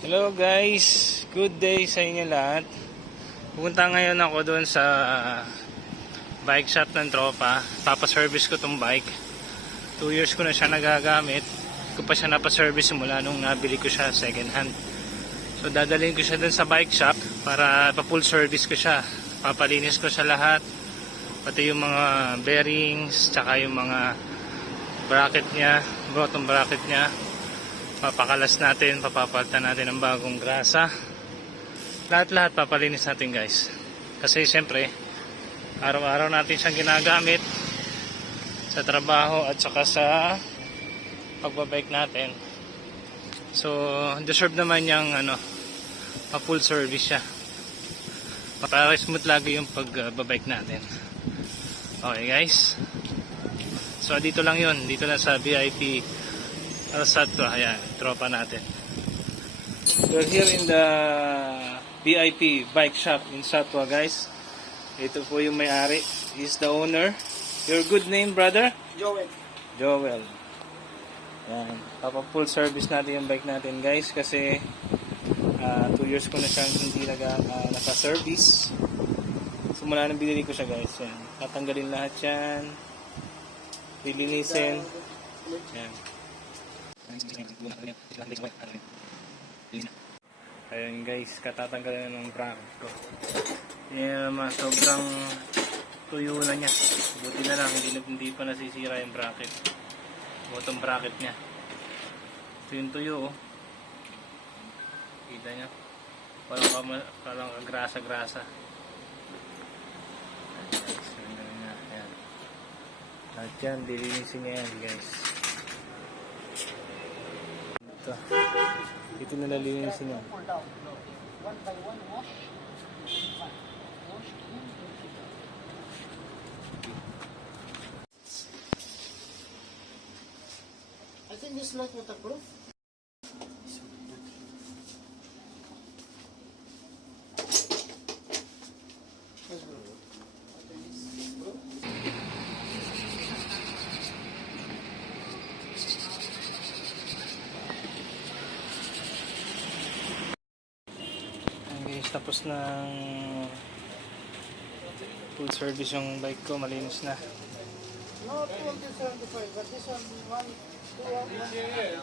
Hello guys, good day sa inyo lahat. Pupunta ngayon ako doon sa bike shop ng tropa. Papaservice ko tong bike. 2 years ko na siya nagagamit. Ko pa siya napaservice mula nung nabili ko siya second hand. So dadalhin ko siya doon sa bike shop para pa-full service ko siya. Papalinis ko siya lahat. Pati yung mga bearings, tsaka yung mga bracket niya, bottom bracket niya. Papakalas natin, papapalitan natin ng bagong grasa. Lahat-lahat papalinis natin guys. Kasi siyempre, araw-araw natin siyang ginagamit sa trabaho at saka sa pagbabike natin. So, deserve naman yung full service siya. Para smooth lagi yung pagbabike natin. Okay guys. So, dito lang yun. Dito lang sa VIP Satwa, ayan, tropa natin. We're here in the VIP bike shop in Satwa guys. Ito po yung may-ari. He's the owner. Your good name, brother? Joel. Joel. Ayan. Papa-full service natin yung bike natin guys kasi 2 years ko na siyang hindi naka-service. So mula nang binili ko siya guys. Ayan. Tatanggalin lahat yan. Lilinisin. Ayan. Ayan guys, katatanggalin na ng bracket ko. Yan naman, sobrang tuyo na niya. Buti na lang, hindi pa nasisira yung bracket. Bottom bracket niya. Ito yung tuyo oh. Kita niya. Parang kagrasa-grasa. Ayan. Lahat yan, dilinisin niya yan guys. Ito nalalinisin yan. I think this light waterproof. Tapos ng full service yung bike ko, malinis na. No, 275, but this one, 1, 2, 1.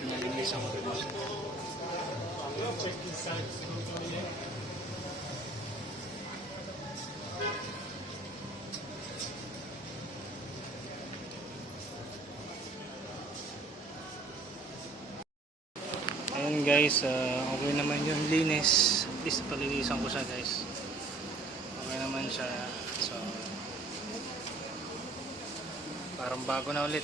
Pinalinis ako dito. Ayan guys, okay naman yung linis. At least palinisan ko siya guys. Okay naman siya. So, parang bago na ulit.